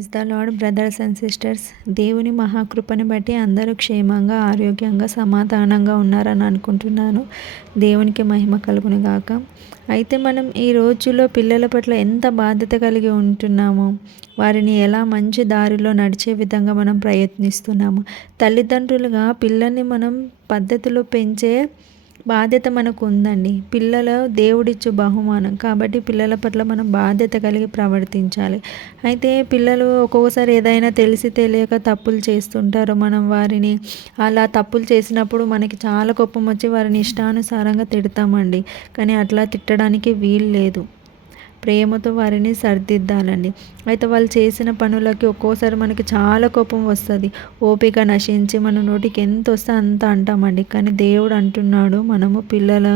Praise the lord brothers and sisters. దేవుని మహాకృపని బట్టి అందరూ క్షేమంగా, ఆరోగ్యంగా, సమాధానంగా ఉన్నారని అనుకుంటున్నాను. దేవునికి మహిమ కలుగును గాక. అయితే మనం ఈ రోజుల్లో పిల్లల పట్ల ఎంత బాధ్యత కలిగి ఉంటున్నామో, వారిని ఎలా మంచి దారిలో నడిచే విధంగా మనం ప్రయత్నిస్తున్నాము. తల్లిదండ్రులుగా పిల్లల్ని మనం పద్ధతిలో పెంచే బాధ్యత మనకు ఉందండి. పిల్లలు దేవుడిచ్చు బహుమానం కాబట్టి పిల్లల పట్ల మనం బాధ్యత కలిగి ప్రవర్తించాలి. అయితే పిల్లలు ఒక్కొక్కసారి ఏదైనా తెలిసి తెలియక తప్పులు చేస్తుంటారు. మనం వారిని అలా తప్పులు చేసినప్పుడు మనకి చాలా కోపం వచ్చి వారిని ఇష్టానుసారంగా తిడతామండి. కానీ అట్లా తిట్టడానికి వీలు లేదు. ప్రేమతో వారిని సరిదిద్దాలండి. అయితే వాళ్ళు చేసిన పనులకి ఒక్కోసారి మనకి చాలా కోపం వస్తుంది. ఓపిక నశించి మన నోటికి ఎంత వస్తే అంత అంటామండి. కానీ దేవుడు అంటున్నాడు, మనము పిల్లలు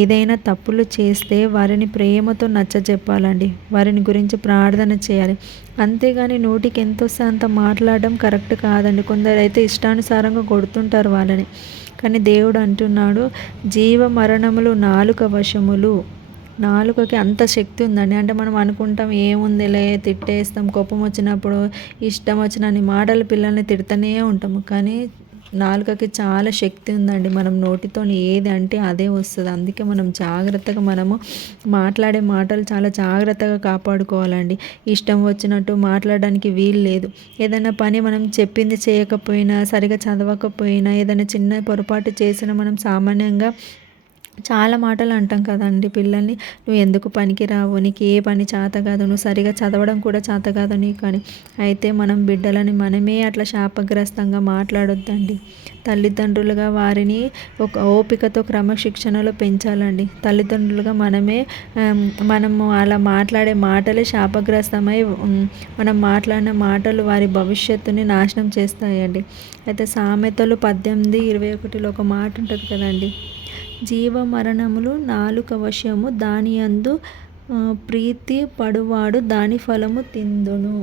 ఏదైనా తప్పులు చేస్తే వారిని ప్రేమతో నచ్చజెప్పాలండి. వారిని గురించి ప్రార్థన చేయాలి. అంతేగాని నోటికి ఎంత వస్తే అంత మాట్లాడడం కరెక్ట్ కాదండి. కొందరైతే ఇష్టానుసారంగా కొడుతుంటారు వాళ్ళని. కానీ దేవుడు అంటున్నాడు, జీవ మరణములు నాలుక వశములు. నాలుకకి అంత శక్తి ఉందండి. అంటే మనం అనుకుంటాం ఏముందిలే, తిట్టేస్తాం, కోపం వచ్చినప్పుడు ఇష్టం వచ్చినన్ని మాటలు పిల్లల్ని తిడుతూనే ఉంటాము. కానీ నాలుకకి చాలా శక్తి ఉందండి. మనం నోటితో ఏది అంటే అదే వస్తుంది. అందుకే మనం జాగ్రత్తగా మనము మాట్లాడే మాటలు చాలా జాగ్రత్తగా కాపాడుకోవాలండి. ఇష్టం వచ్చినట్టు మాట్లాడడానికి వీలు లేదు. ఏదైనా పని మనం చెప్పింది చేయకపోయినా, సరిగా చదవకపోయినా, ఏదైనా చిన్న పొరపాటు చేసినా మనం సామాన్యంగా చాలా మాటలు అంటాం కదండి పిల్లల్ని. నువ్వు ఎందుకు పనికిరావు, నీకు ఏ పని చేత కాదు, నువ్వు సరిగా చదవడం కూడా చేత కాదు నీకు అని. అయితే మనం బిడ్డలని మనమే అట్లా శాపగ్రస్తంగా మాట్లాడొద్దండి. తల్లిదండ్రులుగా వారిని ఒక ఓపికతో క్రమశిక్షణలో పెంచాలండి. తల్లిదండ్రులుగా మనము అలా మాట్లాడే మాటలే శాపగ్రస్తమై మనం మాట్లాడిన మాటలు వారి భవిష్యత్తుని నాశనం చేస్తాయండి. అయితే సామెతలు 18:21 ఒక మాట ఉంటుంది కదండి, జీవ మరణములు నాలుక వశము, దాని యందు ప్రీతి పడువాడు దాని ఫలము తిందును.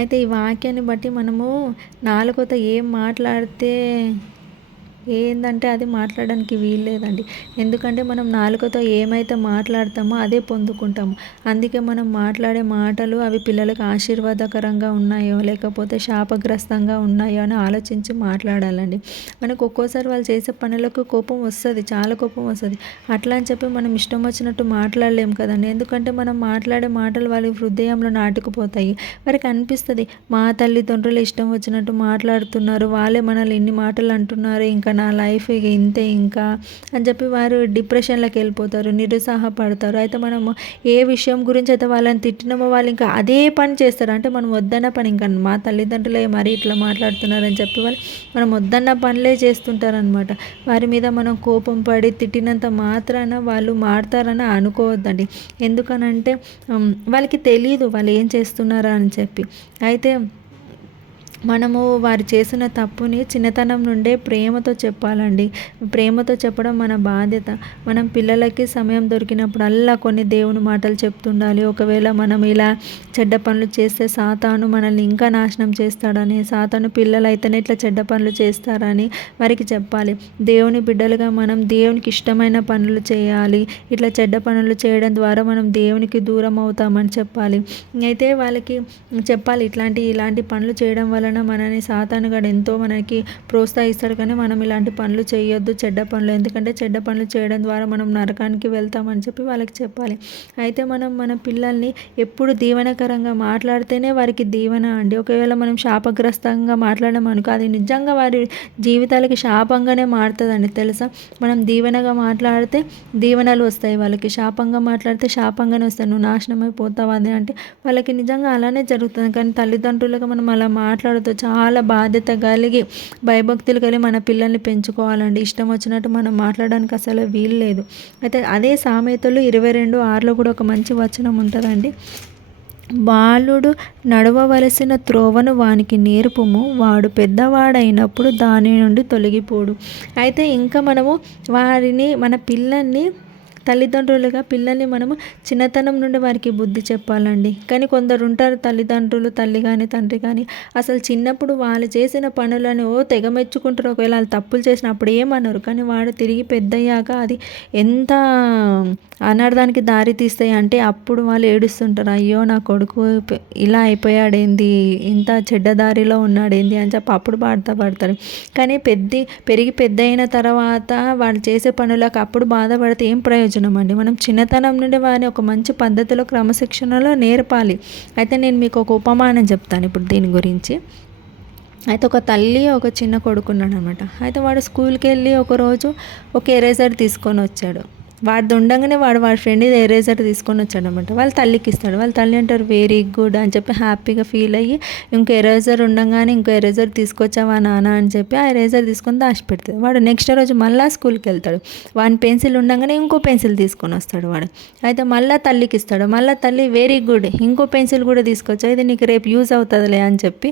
అయితే ఈ వాక్యాన్ని బట్టి మనము నాలుకతో ఏం మాట్లాడితే ఏందంటే అది మాట్లాడడానికి వీలు లేదండి. ఎందుకంటే మనం నాలుకతో ఏమైతే మాట్లాడతామో అదే పొందుకుంటాము. అందుకే మనం మాట్లాడే మాటలు అవి పిల్లలకు ఆశీర్వాదకరంగా ఉన్నాయో లేకపోతే శాపగ్రస్తంగా ఉన్నాయో అని ఆలోచించి మాట్లాడాలండి. మనకు ఒక్కోసారి వాళ్ళు చేసే పనులకు కోపం వస్తుంది, చాలా కోపం వస్తుంది. అట్లా అని చెప్పి మనం ఇష్టం వచ్చినట్టు మాట్లాడలేము కదండి. ఎందుకంటే మనం మాట్లాడే మాటలు వాళ్ళ హృదయంలో నాటుకుపోతాయి. వారికి అనిపిస్తుంది, మా తల్లిదండ్రులు ఇష్టం వచ్చినట్టు మాట్లాడుతున్నారు, వాళ్ళే మనల్ని ఇన్ని మాటలు అంటున్నారు, ఇంకా నా లైఫ్ ఇక ఇంతే ఇంకా అని చెప్పి వారు డిప్రెషన్లోకి వెళ్ళిపోతారు, నిరుత్సాహపడతారు. అయితే మనము ఏ విషయం గురించి అయితే వాళ్ళని తిట్టినామో వాళ్ళు ఇంకా అదే పని చేస్తారు. అంటే మనం వద్దన్న పని, ఇంకా మా తల్లిదండ్రులే మరీ ఇట్లా మాట్లాడుతున్నారని చెప్పి మనం వద్దన్న పనులే చేస్తుంటారనమాట. వారి మీద మనం కోపం పడి తిట్టినంత మాత్రాన వాళ్ళు మారుతారని అనుకోవద్దండి. ఎందుకనంటే వాళ్ళకి తెలియదు వాళ్ళు ఏం చేస్తున్నారా అని చెప్పి. అయితే మనము వారు చేసిన తప్పుని చిన్నతనం నుండే ప్రేమతో చెప్పాలండి. ప్రేమతో చెప్పడం మన బాధ్యత. మనం పిల్లలకి సమయం దొరికినప్పుడల్లా కొన్ని దేవుని మాటలు చెప్తుండాలి. ఒకవేళ మనం ఇలా చెడ్డ పనులు చేస్తే సాతాను మనల్ని ఇంకా నాశనం చేస్తాడని, సాతాను పిల్లలైతేనే ఇట్లా చెడ్డ పనులు చేస్తారని వారికి చెప్పాలి. దేవుని బిడ్డలుగా మనం దేవునికి ఇష్టమైన పనులు చేయాలి. ఇట్లా చెడ్డ పనులు చేయడం ద్వారా మనం దేవునికి దూరం అవుతామని చెప్పాలి. అయితే వాళ్ళకి చెప్పాలి, ఇలాంటి పనులు చేయడం వల్ల మనని సాతానుగాడు ఎంతో మనకి ప్రోత్సహిస్తాడు. కానీ మనం ఇలాంటి పనులు చేయొద్దు, చెడ్డ పనులు, ఎందుకంటే చెడ్డ పనులు చేయడం ద్వారా మనం నరకానికి వెళ్తామని చెప్పి వాళ్ళకి చెప్పాలి. అయితే మనం మన పిల్లల్ని ఎప్పుడు దీవెనకరంగా మాట్లాడితేనే వారికి దీవెన అండి. ఒకవేళ మనం శాపగ్రస్తంగా మాట్లాడడం అనుకో, అది నిజంగా వారి జీవితాలకి శాపంగానే మారుతుందండి తెలుసా. మనం దీవెనగా మాట్లాడితే దీవెనలు వస్తాయి, వాళ్ళకి శాపంగా మాట్లాడితే శాపంగానే వస్తాయి. నువ్వు నాశనం అయిపోతావు అది అంటే వాళ్ళకి నిజంగా అలానే జరుగుతుంది. కానీ తల్లిదండ్రులుగా మనం అలా మాట్లాడుతూ చాలా బాధ్యత కలిగి భయభక్తులు కలిగి మన పిల్లల్ని పెంచుకోవాలండి. ఇష్టం వచ్చినట్టు మనం మాట్లాడడానికి అసలు వీలు లేదు. అయితే అదే సామెతలు 22:6 కూడా ఒక మంచి వచనం ఉంటుందండి. బాలుడు నడవవలసిన త్రోవను వానికి నేర్పుము, వాడు పెద్దవాడైనప్పుడు దాని నుండి తొలగిపోడు. అయితే ఇంకా మనము మన పిల్లల్ని తల్లిదండ్రులుగా పిల్లల్ని మనము చిన్నతనం నుండి వారికి బుద్ధి చెప్పాలండి. కానీ కొందరు ఉంటారు తల్లిదండ్రులు, తల్లి కానీ తండ్రి కానీ, అసలు చిన్నప్పుడు వాళ్ళు చేసిన పనులను తెగ మెచ్చుకుంటారు. ఒకవేళ వాళ్ళు తప్పులు చేసినప్పుడు ఏమన్నారు, కానీ వాడు తిరిగి పెద్దయ్యాక అది ఎంత అనర్థానికి దారి తీస్తాయి అంటే అప్పుడు వాళ్ళు ఏడుస్తుంటారు, అయ్యో నా కొడుకు ఇలా అయిపోయాడేంది, ఇంత చెడ్డ దారిలో ఉన్నాడేంది అని చెప్పి అప్పుడు పడతారు. కానీ పెరిగి పెద్ద అయిన తర్వాత వాళ్ళు చేసే పనులకు అప్పుడు బాధపడితే ఏం ప్రయోజనం అండి. మనం చిన్నతనం నుండి వారిని ఒక మంచి పద్ధతిలో క్రమశిక్షణలో నేర్పాలి. అయితే నేను మీకు ఒక ఉపమానం చెప్తాను ఇప్పుడు దీని గురించి. అయితే ఒక తల్లి ఒక చిన్న కొడుకున్నాడు అనమాట. అయితే వాడు స్కూల్కి వెళ్ళి ఒకరోజు ఒక ఎరేజర్ తీసుకొని వచ్చాడు. వాడిది ఉండగానే వాడి ఫ్రెండ్ ఎరేజర్ తీసుకొని వచ్చాడనమాట. వాళ్ళ తల్లికి ఇస్తాడు. వాళ్ళ తల్లి అంటారు వెరీ గుడ్ అని చెప్పి హ్యాపీగా ఫీల్ అయ్యి ఇంకో ఎరేజర్ ఉండగానే ఇంకో ఎరేజర్ తీసుకొచ్చావా నాన్న అని చెప్పి ఆ ఎరేజర్ తీసుకొని దాచిపెడుతుంది. వాడు నెక్స్ట్ రోజు మళ్ళీ స్కూల్కి వెళ్తాడు. వాడి పెన్సిల్ ఉండగానే ఇంకో పెన్సిల్ తీసుకొని వస్తాడు వాడు. అయితే మళ్ళీ తల్లికి ఇస్తాడు. మళ్ళీ తల్లి వెరీ గుడ్ ఇంకో పెన్సిల్ కూడా తీసుకొచ్చావు, ఇది నీకు రేపు యూజ్ అవుతుందిలే అని చెప్పి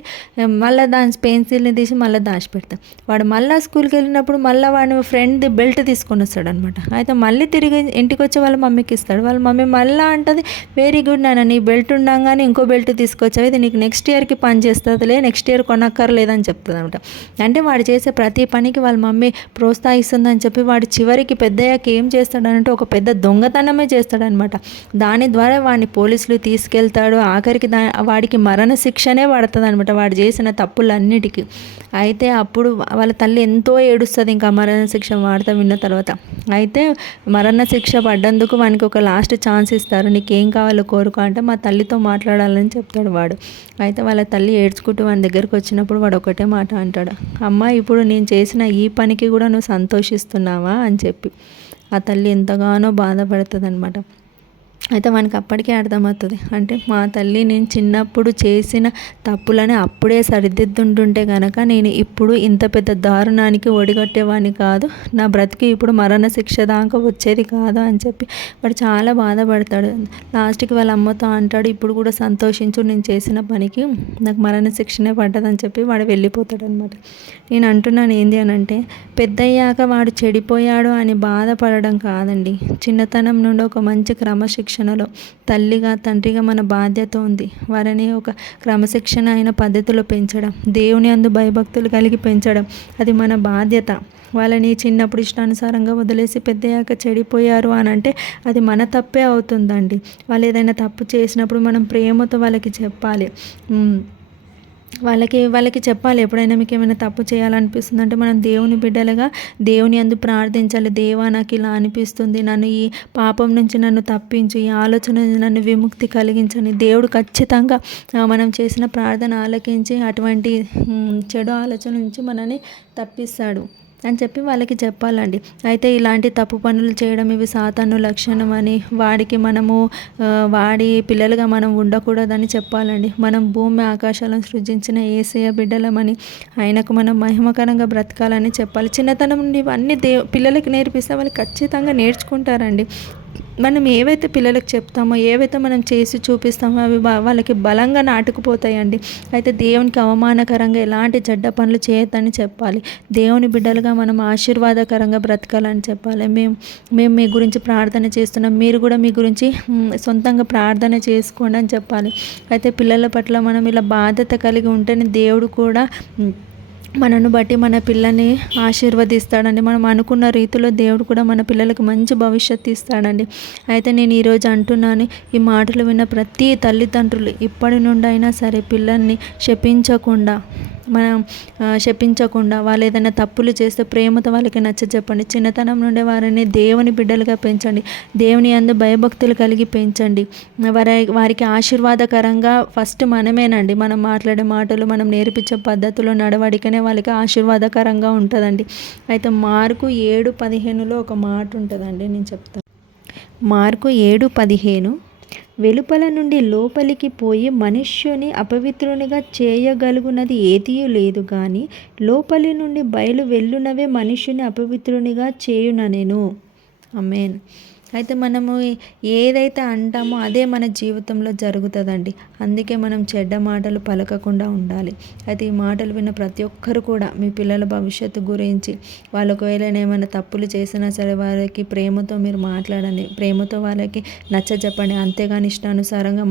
మళ్ళీ దాని పెన్సిల్ని తీసి మళ్ళీ దాచిపెడతాడు. వాడు మళ్ళీ స్కూల్కి వెళ్ళినప్పుడు మళ్ళీ వాడి ఫ్రెండ్ బెల్ట్ తీసుకొని వస్తాడు అనమాట. అయితే మళ్ళీ తిరిగి ఇంటికి వచ్చి వాళ్ళ మమ్మీకి ఇస్తాడు. వాళ్ళ మమ్మీ మళ్ళీ అంటుంది వెరీ గుడ్ నాన్న, నీ బెల్ట్ ఉండగానే ఇంకో బెల్ట్ తీసుకొచ్చావు, ఇది నీకు నెక్స్ట్ ఇయర్కి పని చేస్తుందిలే, నెక్స్ట్ ఇయర్ కొనక్కర్లేదని చెప్తుంది అనమాట. అంటే వాడు చేసే ప్రతి పనికి వాళ్ళ మమ్మీ ప్రోత్సహిస్తుందని చెప్పి వాడు చివరికి పెద్దయ్యాక ఏం చేస్తాడంటే ఒక పెద్ద దొంగతనమే చేస్తాడనమాట. దాని ద్వారా వాడిని పోలీసులు తీసుకెళ్తాడు. ఆఖరికి వాడికి మరణ శిక్షనే పడుతుంది అనమాట వాడు చేసిన తప్పులన్నిటికీ. అయితే అప్పుడు వాళ్ళ తల్లి ఎంతో ఏడుస్తుంది ఇంకా మరణ శిక్ష వాడతా విన్న తర్వాత. అయితే మరణ శిక్ష పడ్డందుకు వానికి ఒక లాస్ట్ ఛాన్స్ ఇస్తారు, నీకేం కావాలో కోరుకో అంటే మా తల్లితో మాట్లాడాలని చెప్తాడు వాడు. అయితే వాళ్ళ తల్లి ఏడ్చుకుంటూ వాని దగ్గరికి వచ్చినప్పుడు వాడు ఒకటే మాట అంటాడు, అమ్మ ఇప్పుడు నేను చేసిన ఈ పనికి కూడా నువ్వు సంతోషిస్తున్నావా అని చెప్పి. ఆ తల్లి ఎంతగానో బాధపడుతుంది అనమాట. అయితే వానికి అప్పటికే అర్థమవుతుంది, అంటే మా తల్లి నేను చిన్నప్పుడు చేసిన తప్పులని అప్పుడే సరిదిద్దుంటుంటే కనుక నేను ఇప్పుడు ఇంత పెద్ద దారుణానికి ఒడిగట్టేవాడిని కాదు, నా బ్రతికి ఇప్పుడు మరణ శిక్ష దాకా వచ్చేది కాదు అని చెప్పి వాడు చాలా బాధపడతాడు. లాస్ట్కి వాళ్ళ అమ్మతో అంటాడు, ఇప్పుడు కూడా సంతోషించు, నేను చేసిన పనికి నాకు మరణ శిక్షనే పడ్డదని చెప్పి వాడు వెళ్ళిపోతాడు అనమాట. నేను అంటున్నాను ఏంది అని అంటే, పెద్దయ్యాక వాడు చెడిపోయాడు అని బాధపడడం కాదండి. చిన్నతనం నుండి ఒక మంచి క్రమశిక్షణలో తల్లిగా తండ్రిగా మన బాధ్యత ఉంది. వారిని ఒక క్రమశిక్షణ అయిన పద్ధతిలో పెంచడం, దేవుని అందు భయభక్తులు కలిగి పెంచడం, అది మన బాధ్యత. వాళ్ళని చిన్నప్పుడు ఇష్టానుసారంగా వదిలేసి పెద్దయ్యాక చెడిపోయారు అని అంటే అది మన తప్పే అవుతుందండి. వాళ్ళు ఏదైనా తప్పు చేసినప్పుడు మనం ప్రేమతో వాళ్ళకి చెప్పాలి. వాళ్ళకి చెప్పాలి, ఎప్పుడైనా మీకు ఏమైనా తప్పు చేయాలనిపిస్తుంది అంటే మనం దేవుని బిడ్డలుగా దేవుని యందు ప్రార్థించాలి. దేవా నాకు ఇలా అనిపిస్తుంది, నన్ను ఈ పాపం నుంచి నన్ను తప్పించు, ఈ ఆలోచన నుంచి నన్ను విముక్తి కలిగించని. దేవుడు ఖచ్చితంగా మనం చేసిన ప్రార్థన ఆలకించి అటువంటి చెడు ఆలోచన నుంచి మనల్ని తప్పిస్తాడు అని చెప్పి వాళ్ళకి చెప్పాలండి. అయితే ఇలాంటి తప్పు పనులు చేయడం ఇవి సాతాను లక్షణం అని, వాడికి మనము వాడి పిల్లలుగా మనం ఉండకూడదని చెప్పాలండి. మనం భూమి ఆకాశాలను సృజించిన యేసయ్య బిడ్డలమని, ఆయనకు మనం మహిమకరంగా బ్రతకాలని చెప్పాలి. చిన్నతనం నుండి ఇవన్నీ పిల్లలకి నేర్పిస్తే వాళ్ళు ఖచ్చితంగా నేర్చుకుంటారండి. మనం ఏవైతే పిల్లలకు చెప్తామో, ఏవైతే మనం చేసి చూపిస్తామో అవి వాళ్ళకి బలంగా నాటుకుపోతాయండి. అయితే దేవునికి అవమానకరంగా ఎలాంటి చెడ్డ పనులు చేయొద్దని చెప్పాలి. దేవుని బిడ్డలుగా మనం ఆశీర్వాదకరంగా బ్రతకాలని చెప్పాలి. మేము మీ గురించి ప్రార్థన చేస్తున్నాం, మీరు కూడా మీ గురించి సొంతంగా ప్రార్థన చేసుకోండి అని చెప్పాలి. అయితే పిల్లల పట్ల మనం ఇలా బాధ్యత కలిగి ఉంటేనే దేవుడు కూడా మనను బట్టి మన పిల్లని ఆశీర్వదిస్తాడండి. మనం అనుకున్న రీతిలో దేవుడు కూడా మన పిల్లలకు మంచి భవిష్యత్తు ఇస్తాడండి. అయితే నేను ఈరోజు అంటున్నాను, ఈ మాటలు విన్న ప్రతి తల్లిదండ్రులు ఇప్పటి నుండి అయినా సరే పిల్లల్ని శపించకుండా వాళ్ళు ఏదైనా తప్పులు చేస్తే ప్రేమతో వాళ్ళకి నచ్చజెప్పండి. చిన్నతనం నుండి వారిని దేవుని బిడ్డలుగా పెంచండి. దేవుని యందు భయభక్తులు కలిగి పెంచండి. వారికి ఆశీర్వాదకరంగా ఫస్ట్ మనమేనండి. మనం మాట్లాడే మాటలు, మనం నేర్పించే పద్ధతులు, నడవడికనే వాళ్ళకి ఆశీర్వాదకరంగా ఉంటుందండి. అయితే మార్కు 7:15 ఒక మాట ఉంటుందండి, నేను చెప్తాను. మార్కు 7:15 వెలుపల నుండి లోపలికి పోయి మనుష్యుని అపవిత్రునిగా చేయగలుగునది ఏదియూ లేదు గాని లోపలి నుండి బయలు వెళ్ళునవే మనుష్యుని అపవిత్రునిగా చేయుననెను. ఆమేన్. అయితే మనము ఏదైతే అంటామో అదే మన జీవితంలో జరుగుతుందండి. అందుకే మనం చెడ్డ మాటలు పలకకుండా ఉండాలి. అయితే ఈ మాటలు విన్న ప్రతి ఒక్కరు కూడా మీ పిల్లల భవిష్యత్తు గురించి, వాళ్ళు ఒకవేళ ఏమైనా తప్పులు చేసినా సరే వారికి ప్రేమతో మీరు మాట్లాడండి, ప్రేమతో వాళ్ళకి నచ్చజెప్పండి. అంతేగాని ఇష్టానుసారంగా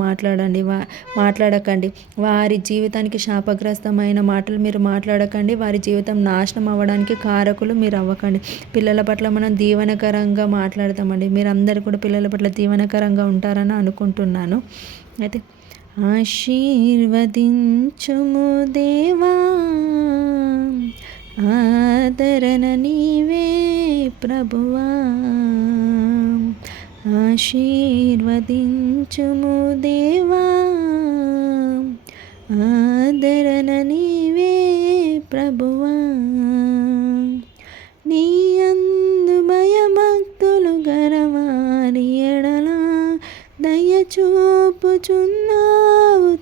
మాట్లాడకండి. వారి జీవితానికి శాపగ్రస్తమైన మాటలు మీరు మాట్లాడకండి. వారి జీవితం నాశనం అవ్వడానికి కారకులు మీరు అవ్వకండి. పిల్లల పట్ల మనం దీవెనకరంగా మాట్లాడతామండి. మీరు మీరు అందరు కూడా పిల్లల పట్ల దీవెనకరంగా ఉంటారని అనుకుంటున్నాను. అయితే ఆశీర్వదించుము దేవా, ఆదరణ నీవే ప్రభువా. ఆశీర్వదించుము దేవా, ఆదరణ నీవే ప్రభువా. నీ యందు భయభక్తులు గలవారి ఎడల దయ చూపుచున్నావు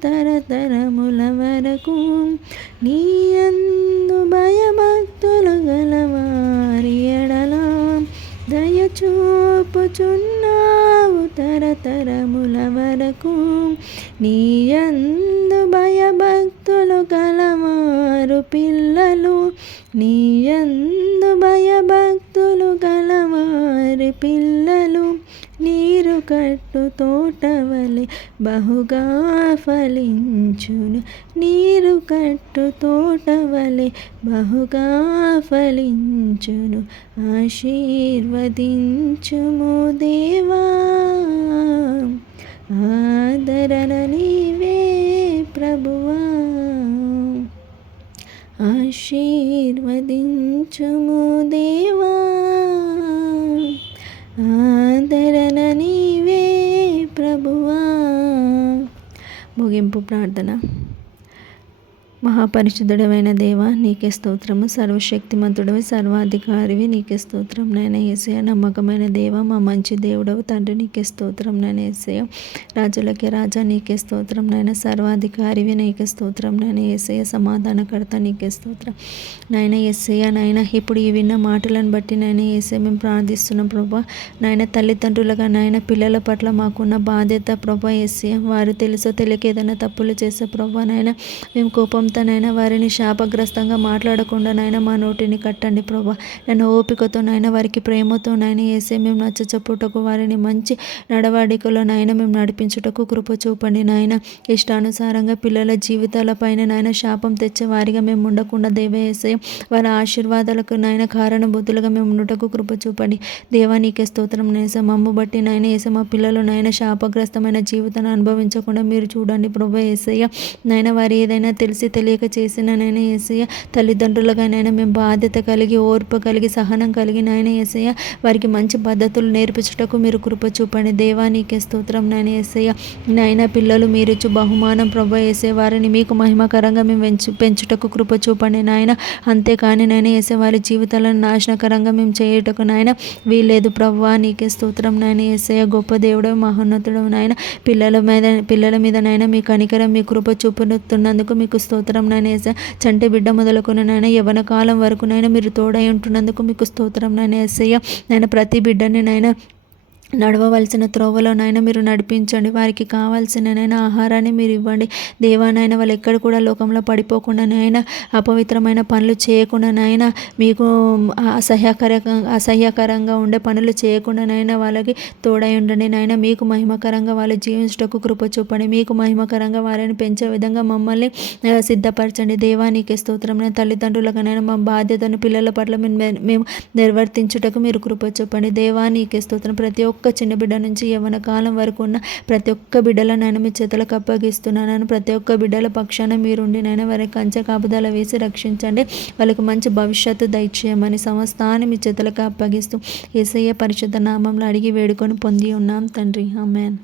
తరతరముల వరకు. నీ యందు భయభక్తులు గలవారి ఎడల దయ చూపుచున్నావు తరతరముల వరకు. నీ యందు భయభక్తులు గలవారు పిల్లలు, నీ యందు భయభక్తులు గలవారి పిల్లలు నీరు కట్టు తోటవలె బహుగా ఫలించును. నీరు కట్టు తోటవలె బహుగా ఫలించును. ఆశీర్వదించుము దేవా, ఆదరణ నీవే ప్రభువా. ఆశీర్వదించుము దేవా, ఆదరణ నీవే ప్రభువా. ముగింపు ప్రార్థన. మహాపరిశుద్ధుడమైన దేవా, నీకే స్తోత్రము. సర్వశక్తిమంతుడవి, సర్వాధికారివి, నీకే స్తోత్రం నాయన యేసయ్య. నమ్మకమైన దేవ, మా మంచి దేవుడవు తండ్రి, నీకే స్తోత్రం నాయన యేసయ్య. రాజులకే రాజా, నీకే స్తోత్రం నాయన. సర్వాధికారివి, నీకే స్తోత్రం నాయన యేసయ్య. సమాధానకర్త, నీకే స్తోత్రం నాయన యేసయ్య. నాయన ఇప్పుడు ఈ విన్న మాటలను బట్టి నాయన యేసయ్య మేము ప్రార్థిస్తున్నాం ప్రభా. నాయన తల్లిదండ్రులుగా నాయన పిల్లల పట్ల మాకున్న బాధ్యత ప్రభా యేసయ్య. వారు తెలుసో తెలియక ఏదైనా తప్పులు చేసే ప్రభా నాయన మేము కోపంతో నైనా వారిని శాపగ్రస్తంగా మాట్లాడకుండా నాయన మా నోటిని కట్టండి ప్రభా. నన్ను ఓపికతో నాయన వారికి ప్రేమతో నాయన యేసయ్య మేము నచ్చచెప్పుటకు, వారిని మంచి నడవడికలో నాయన మేము నడిపించుటకు కృప చూపండి నాయన. ఇష్టానుసారంగా పిల్లల జీవితాల పైన నాయన శాపం తెచ్చే వారిగా మేము ఉండకుండా దేవ యేసయ్య, వారి ఆశీర్వాదాలకు నాయన కారణభూతులుగా మేము ఉండటకు కృప చూపండి దేవా. నీకే స్తోత్రం నేస. మమ్ము బట్టి నాయన యేసయ్య మా పిల్లలు నాయన శాపగ్రస్తమైన జీవితాన్ని అనుభవించకుండా మీరు చూడండి ప్రభా యేసయ్య. నాయన వారు ఏదైనా తెలిసి తెలియక చేసిన నాయన యేసయ్య, తల్లిదండ్రులుగా నాయన మేము బాధ్యత కలిగి, ఓర్పు కలిగి, సహనం కలిగి నాయన యేసయ్య వారికి మంచి పద్ధతులు నేర్పించుటకు మీరు కృప చూపండి దేవా. నీకే స్తోత్రం నాయన యేసయ్య. నాయన పిల్లలు మీరిచ్చు బహుమానం ప్రభా యేసయ్య, వారిని మీకు మహిమకరంగా మేము పెంచుటకు కృప చూపండి నాయన. అంతేకాని నాయన యేసయ్య వారి జీవితాలను నాశనకరంగా మేము చేయుటకు నాయన వీల్లేదు ప్రభా. నీకే స్తోత్రం నాయన యేసయ్య. గొప్ప దేవుడు, మహోన్నతుడు నాయన. పిల్లల మీద నాయన మీ కనికరం, మీ కృప చూపుతున్నందుకు మీకు స్తోత్రం నాయన యేసయ్య. చంటి బిడ్డ మొదలుకొని నాయన యవ్వన కాలం వరకు నాయన మీరు తోడై ఉంటున్నందుకు మీకు స్తోత్రం నాయన యేసయ్య. నాయన ప్రతి బిడ్డని నాయన నడవవలసిన త్రోవలో నాయన మీరు నడిపించండి. వారికి కావాల్సిన నాయన ఆహారాన్ని మీరు ఇవ్వండి దేవా. నాయన వాళ్ళు ఎక్కడ కూడా లోకంలో పడిపోకుండా నాయన అపవిత్రమైన పనులు చేయకుండా నాయన మీకు అసహ్యకరంగా ఉండే పనులు చేయకుండా నాయన వాళ్ళకి తోడై ఉండండి నాయన. మీకు మహిమకరంగా వాళ్ళు జీవించటకు కృప చూపండి. మీకు మహిమకరంగా వారిని పెంచే విధంగా మమ్మల్ని సిద్ధపరచండి దేవా. నీకే స్తోత్రం. తల్లిదండ్రులుగా నాయన మా బాధ్యతను పిల్లల పట్ల మేము నిర్వర్తించుటకు మీరు కృప చూపండి దేవా. నీకే స్తోత్రం. ప్రతి ఒక్క చిన్న బిడ్డ నుంచి యవ్వన కాలం వరకు ఉన్న ప్రతి ఒక్క బిడ్డల నాయన మీ చేతులకు అప్పగిస్తున్నాను. ప్రతి ఒక్క బిడ్డల పక్షాన మీరుండి నాయన వారికి కంచె కాపుదల వేసి రక్షించండి. వాళ్ళకి మంచి భవిష్యత్తు దయచేయమని సమస్తాన్ని మీ చేతులకు అప్పగిస్తూ యేసయ్య పరిశుద్ధ నామంలో అడిగి వేడుకొని పొంది ఉన్నాం తండ్రి. ఆమేన్.